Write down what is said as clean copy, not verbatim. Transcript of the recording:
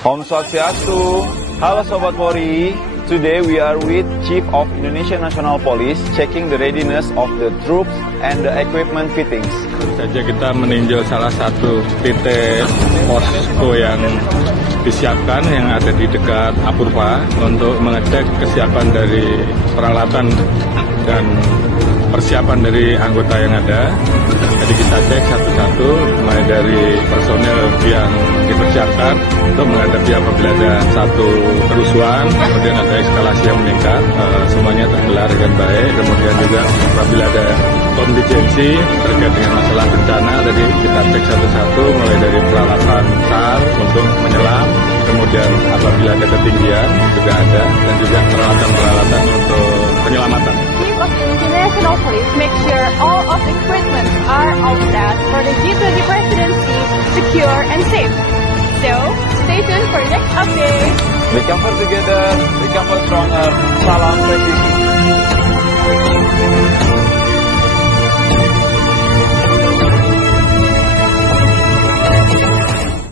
Om Swastiastu. Halo Sobat Polri. Today we are with Chief of Indonesian National Police checking the readiness of the troops and the equipment fittings. Baru saja kita meninjau salah satu titik posko yang disiapkan yang ada di dekat Apurva untuk mengecek kesiapan dari peralatan dan persiapan dari anggota yang ada. Jadi kita cek satu-satu mulai dari personel yang dipersiapkan untuk menghadapi apabila ada satu kerusuhan, kemudian ada eskalasi yang meningkat, semuanya tergelar dengan baik. Kemudian juga apabila ada kontingensi terkait dengan masalah bencana, tadi kita cek satu-satu mulai dari peralatan SAR untuk menyelam, kemudian apabila ada ketinggian juga ada, dan juga peralatan-peralatan untuk penyelamatan. Chief of the International Police make sure all of the equipment are all set for the G20 presidency secure and safe. So, stay tuned for the next update. Recover together, recover stronger. Salam presisi.